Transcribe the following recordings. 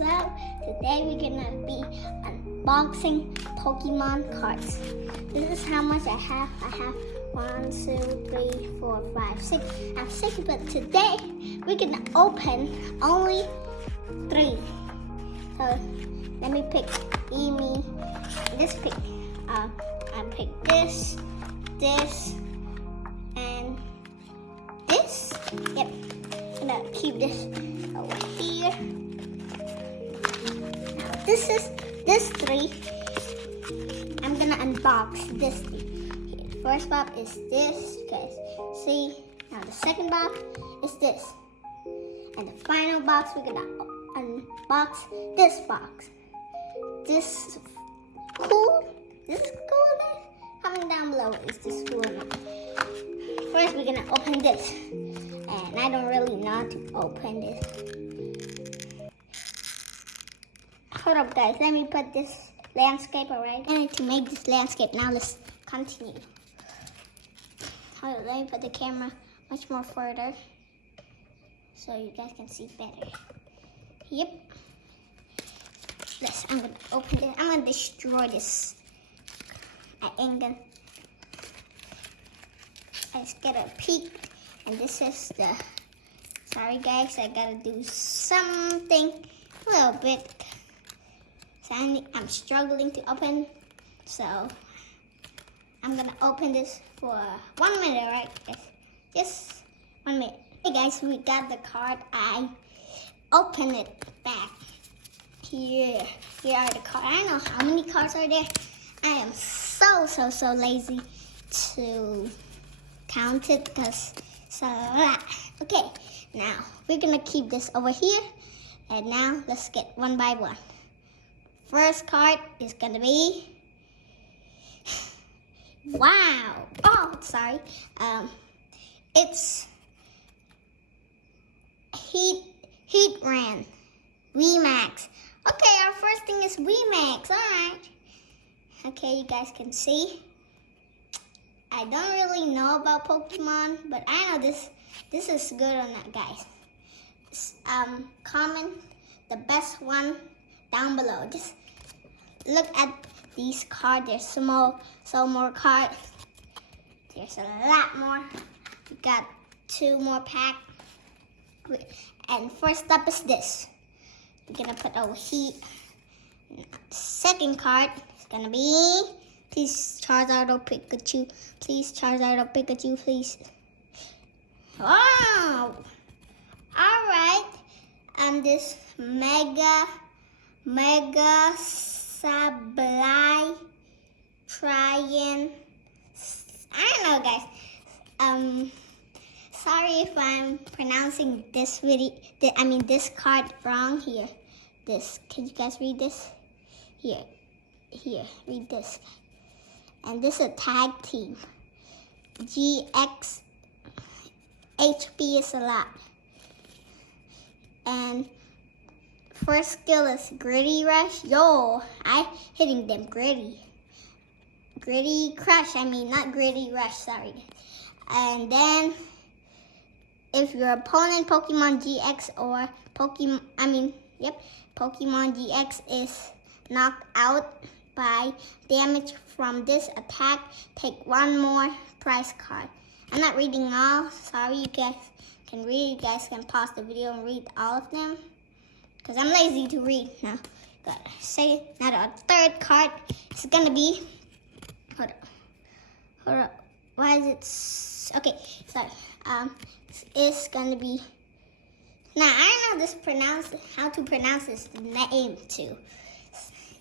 So today we're gonna be unboxing Pokemon cards. This is how much I have. I have 1, 2, 3, 4, 5, 6. I have 6, but today we're gonna open only 3. So let me pick this pick. I pick this, and this. Yep. I'm gonna keep this over here. Now this 3. I'm gonna unbox this 3. First box is this, you guys see. Now the second box is this. And the final box, we're gonna unbox this box. This is cool. This is cool, guys. Comment down below, is this cool or not? First, we're gonna open this. And I don't really know how to open this. Hold up, guys. Let me put this landscape, alright? I need to make this landscape. Now let's continue. Hold up, let me put the camera much more further so you guys can see better. Yep. I'm gonna open it. I'm gonna destroy this. I ain't gonna. Let's get a peek. And this is the. Sorry guys, I gotta do something a little bit. So I'm struggling to open. So I'm gonna open this for 1 minute, right? Guys? Just 1 minute. Hey guys, we got the card. I open it back. Here are the cards. I don't know how many cards are there. I am so lazy to count it because it's a lot. Okay, now we're gonna keep this over here. And now let's get one by one. First card is gonna be wow. Oh, sorry. It's Heatran VMAX. Okay, our first thing is VMAX. Alright. Okay, you guys can see. I don't really know about Pokemon, but I know this is good or not, guys. Comment the best one down below. Just look at these cards. There's some more cards. There's a lot more. We got 2 more packs. And first up is this. We're gonna put over here. Second card is gonna be, please Charizard or Pikachu. Please Charizard or Pikachu, please. Wow! Alright. And this Mega Sableye Tryon. I don't know, guys. Sorry if I'm pronouncing this this card wrong here. Can you guys read this? Here, read this. And this is a tag team. GX HP is a lot. And first skill is Gritty Rush. Yo, I hitting them gritty. Gritty Crush, not Gritty Rush, sorry. And then if your opponent Pokemon GX or Pokemon GX is knocked out by damage from this attack, take 1 more prize card. I'm not reading all. Sorry, you guys can read. You guys can pause the video and read all of them because I'm lazy to read. Now, now the third card is gonna be. Hold up. Why is it? Okay, sorry. It's gonna be. Now I don't know how to pronounce this name too.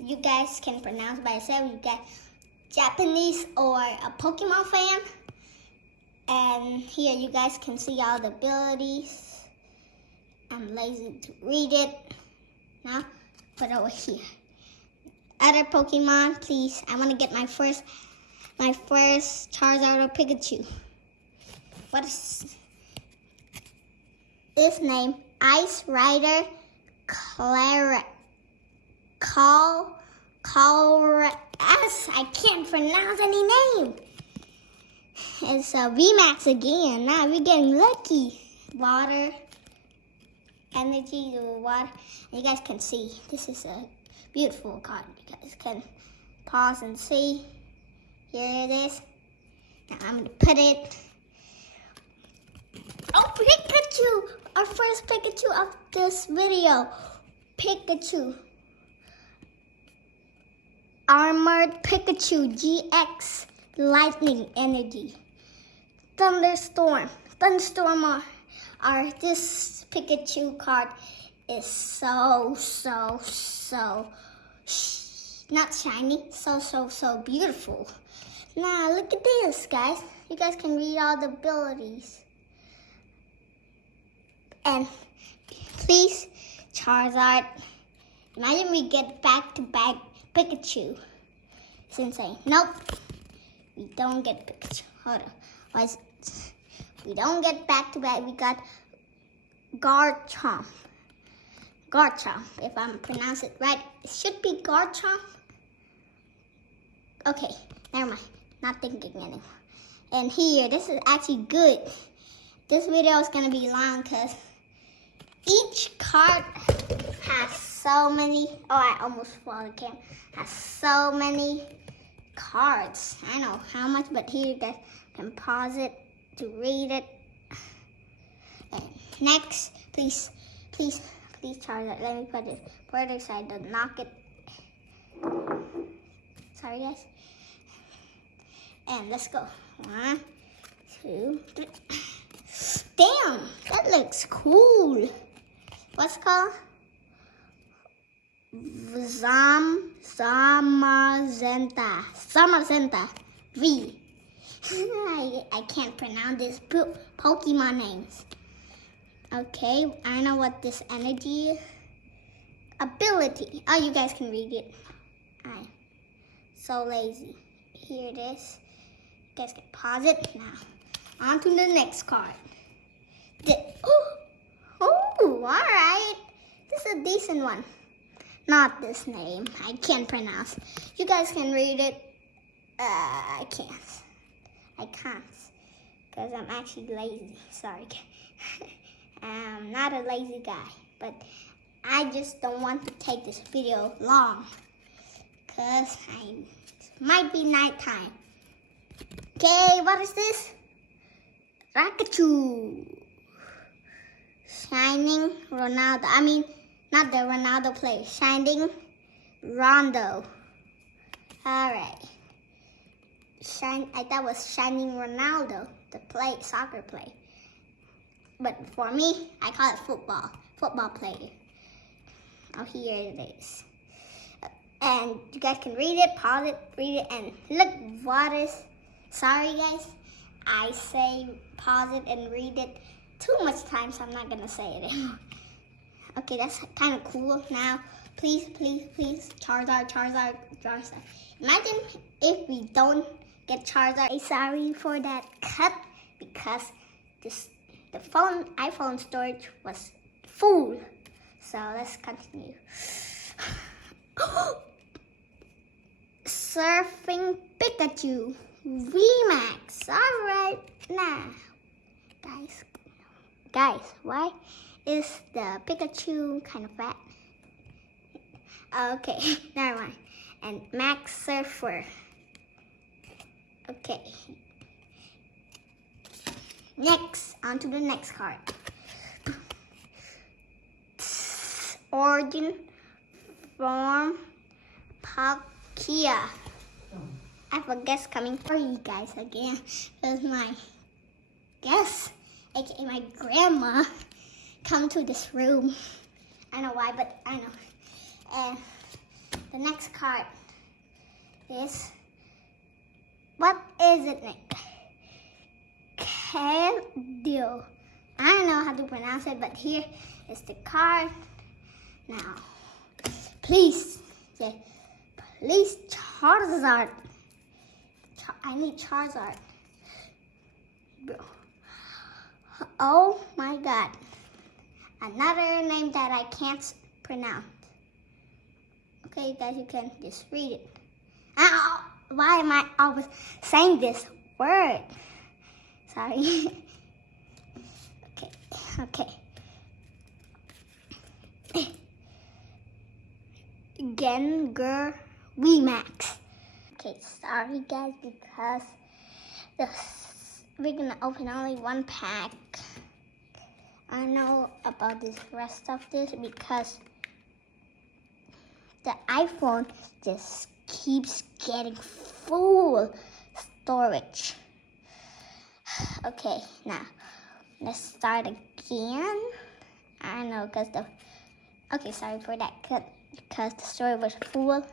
You guys can pronounce by yourself. You got Japanese or a Pokemon fan. And here you guys can see all the abilities. I'm lazy to read it. Now put over here. Other Pokemon, please. I want to get my first Charizard or Pikachu. What is his name? Ice Rider I can't pronounce any name. It's VMAX again. Now we're getting lucky. Water energy to water. And you guys can see this is a beautiful card. You guys can pause and see. Here it is. Now I'm gonna put it. Oh, Pikachu! Our first Pikachu of this video. Pikachu. Armored Pikachu GX Lightning Energy. Thunderstorm. This Pikachu card is so not shiny, so beautiful. Now look at this, guys. You guys can read all the abilities. And please, Charizard. Imagine we get back-to-back Pikachu. It's insane. Nope. We don't get Pikachu. Hold on. We don't get back-to-back. We got Garchomp. If I'm pronouncing it right. It should be Garchomp. Okay, never mind. Not thinking anymore. And here, this is actually good. This video is going to be long because each card has so many. Oh, I almost fall again. Has so many cards. I don't know how much, but here you guys can pause it to read it. And next, please, Charizard. Let me put it further so I don't knock it. Sorry, guys. And let's go. 1, 2, 3. Damn, that looks cool. What's it called? Zamazenta V. I can't pronounce this Pokemon names. Okay, I know what this energy is. Ability. Oh, you guys can read it. I'm so lazy. Here it is. You guys can pause it now. On to the next card. Oh, alright. This is a decent one. Not this name. I can't pronounce. You guys can read it. I can't. Because I'm actually lazy. Sorry. I'm not a lazy guy. But I just don't want to take this video long. Because it might be nighttime. Okay, what is this? Rakachu. Shining Ronaldo. I mean, not the Ronaldo player. Shining Rondo. Alright. I thought it was Shining Ronaldo, the soccer play. But for me, I call it football player. Oh, here it is. And you guys can read it, pause it, read it, and look what is. Sorry, guys. I say pause it and read it too much time, so I'm not gonna say it anymore. Okay, that's kind of cool. Now, please, Charizard. Imagine if we don't get Charizard. Sorry for that cut because the iPhone storage was full. So let's continue. Surfing Pikachu VMAX. Alright, now, guys, why is the Pikachu kind of fat? Okay, never mind. And Max Surfer. Okay. Next, on to the next card. Origin from Palkia. I have a guest coming for you guys again. Because my guest, aka my grandma, come to this room. I know why, but I know. And the next card is, what is it, Nick? Keldeo. I don't know how to pronounce it, but here is the card. Now, please Charizard. I need Charizard. Bro. Oh my God. Another name that I can't pronounce. Okay, guys, you can just read it. Ow! Why am I always saying this word? Sorry. Okay. Gengar Remax. Okay, sorry guys, because we're gonna open only one pack. I know about this rest of this because the iPhone just keeps getting full storage. Okay, now let's start again. I know okay, sorry for that, because the storage was full.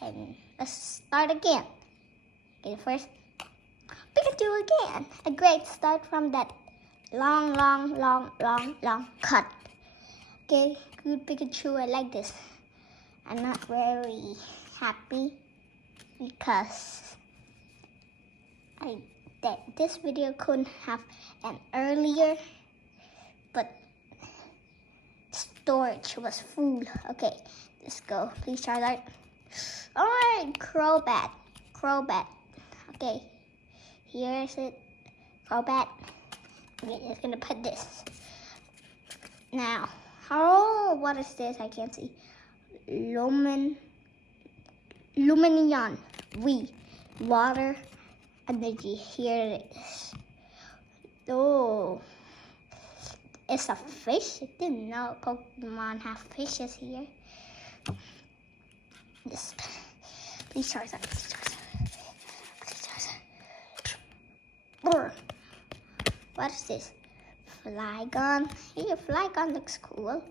And let's start again. Okay, first, Pikachu again. A great start from that long cut. Okay, good Pikachu, I like this. I'm not very happy because that this video couldn't have an earlier, but storage was full. Okay, let's go. Please Charizard. Alright, Crobat. Okay, here's it. Crobat. Okay, just gonna put this. Now, what is this? I can't see. Luminion. Water energy. Here it is. Oh, it's a fish. I didn't know Pokemon have fishes here. This. Please Charizard. What is this? Flygon. Hey, Flygon looks cool.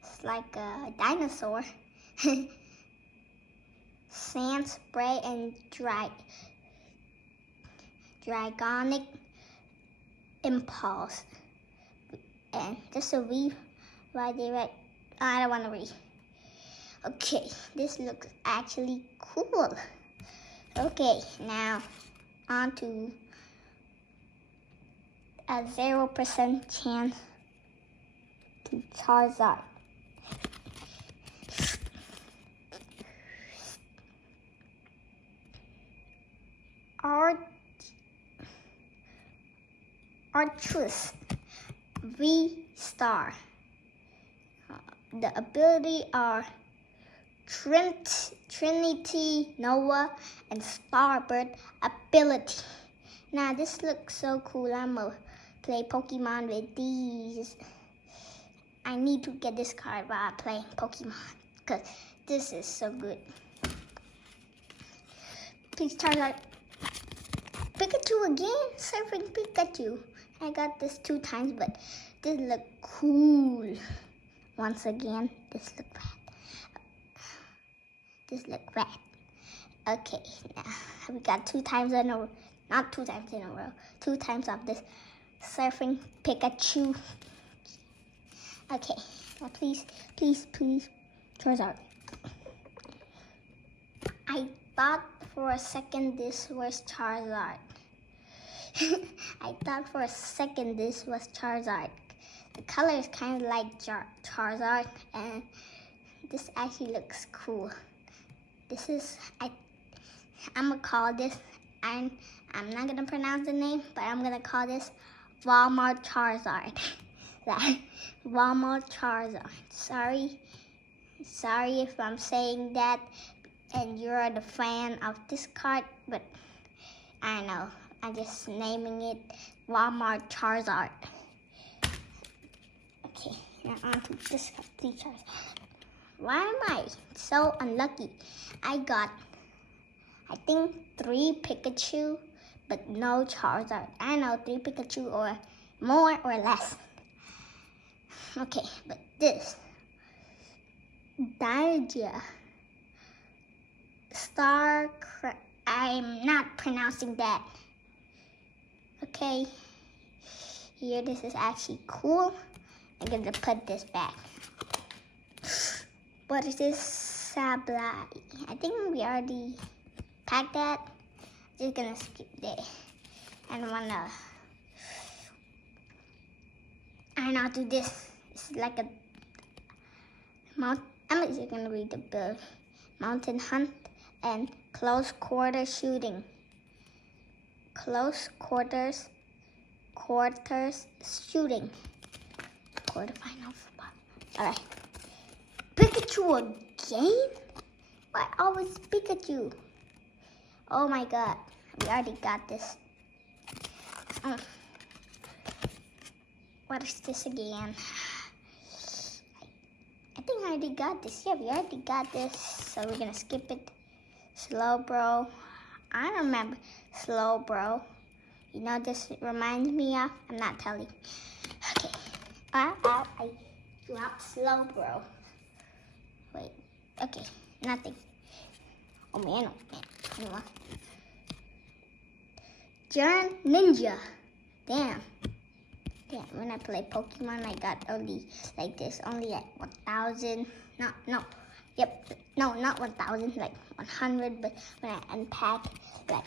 It's like a dinosaur. Sand spray and Dragonic Impulse. And just a read right there. I don't want to read. Okay, this looks actually cool. Okay, now on to a 0% chance to Charizard. Arcturus V-Star. The ability are Trinity, Noah, and Starbird ability. Now this looks so cool. I'm gonna play Pokemon with these. I need to get this card while playing Pokemon because this is so good. Please Charizard. Pikachu again? Surfing Pikachu. I got this 2 times, but this look cool. Once again, this look bad. Okay, now we got 2 times in a row. Not 2 times in a row. 2 times of this surfing Pikachu. Okay, now please, Charizard. I thought for a second this was Charizard. The color is kind of like Charizard, and this actually looks cool. This is, I'm gonna call this, I'm not gonna pronounce the name, but I'm gonna call this Walmart Charizard. Walmart Charizard. Sorry if I'm saying that and you're the fan of this card, but I know, I'm just naming it Walmart Charizard. Okay, now on to this card, please Charizard. Why am I so unlucky? I got, I think 3 Pikachu, but no Charizard. I know 3 Pikachu or more or less. Okay, but this Dialga I'm not pronouncing that. Okay, here this is actually cool. I'm gonna put this back. What is this? Sableye. I think we already packed that. Just gonna skip that. I don't wanna. I not do this. It's like a mount. I'm just gonna read the bill. Mountain hunt and close quarter shooting. Close quarters shooting. Quarterfinals. Alright. Pikachu Again? Why always Pikachu? Oh my god, we already got this. What is this again? I think I already got this. Yeah, we already got this. So we're gonna skip it. Slow bro. I remember slow bro. You know this reminds me of? I'm not telling. Okay. I dropped slow bro. Wait. Okay. Nothing. Oh man, oh man. John Ninja. Damn. Yeah, when I play Pokemon, I got only like this, only like 1,000. No. Yep, no, not 1,000, like 100. But when I unpack like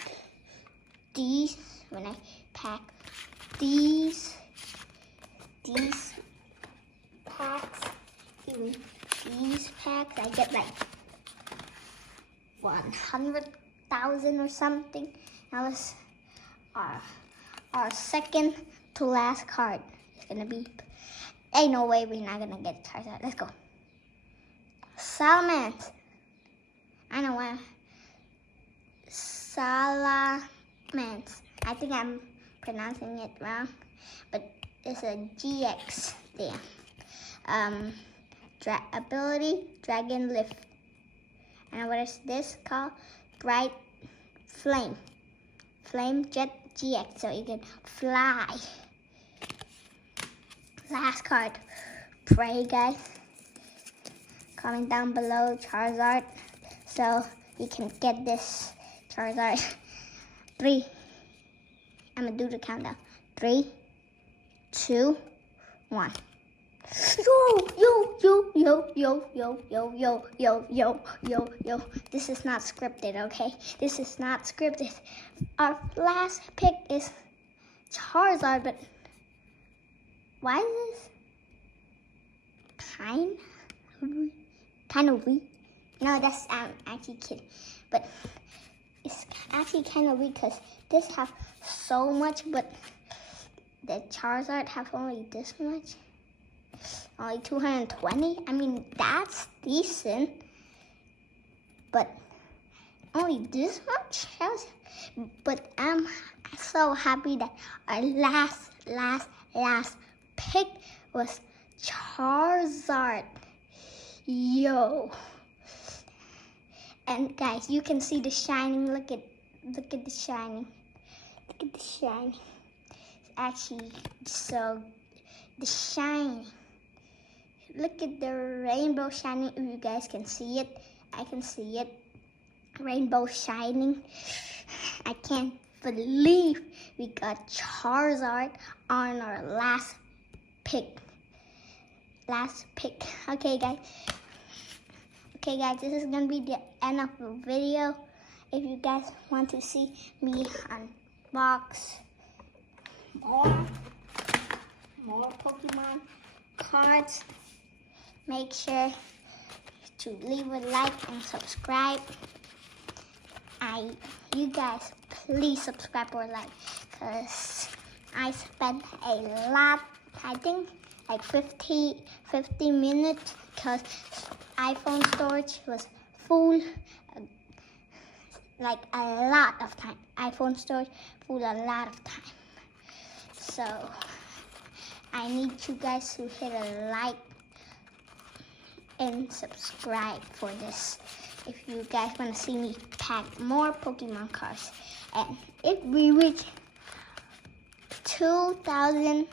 these, when I pack these packs, even these packs, I get like 100,000 or something. That was our second to last card. It's gonna be, ain't no way we're not gonna get Charizard. Let's go. Salamence. I know why. Salamence. I think I'm pronouncing it wrong, but it's a GX there. Ability, Dragon Lift. And what is this called? Bright Flame. Flame Jet GX, so you can fly. Last card. Pray, guys. Comment down below Charizard, so you can get this Charizard. 3. I'm gonna do the countdown. 3, 2, 1. Yo. This is not scripted, okay? This is not scripted. Our last pick is Charizard, but why is this kind of weak? No, that's I'm actually kidding. But it's actually kind of weak because this have so much, but the Charizard have only this much. Only 220. I mean, that's decent, but only this much. But I'm so happy that our last pick was Charizard. Yo. And guys, you can see the shining. Look at the shining. Look at the shine. It's actually so the shine. Look at the rainbow shining. If you guys can see it, I can see it. Rainbow shining. I can't believe we got Charizard on our last pick. Okay, guys. This is gonna be the end of the video. If you guys want to see me unbox more Pokemon cards, make sure to leave a like and subscribe. You guys please subscribe or like, because I spent a lot, I think like 50 minutes, because iPhone storage was full, like a lot of time. iPhone storage full a lot of time. So I need you guys to hit a like and subscribe for this if you guys want to see me pack more Pokemon cards. And if we reach 2,000,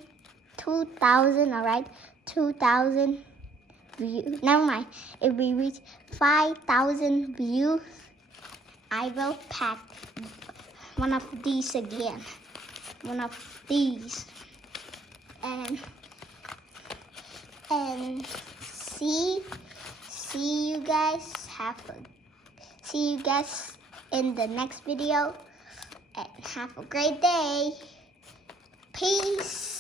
alright, 2,000 views, never mind, if we reach 5,000 views, I will pack one of these again, and see you guys. See you guys in the next video, and have a great day. Peace.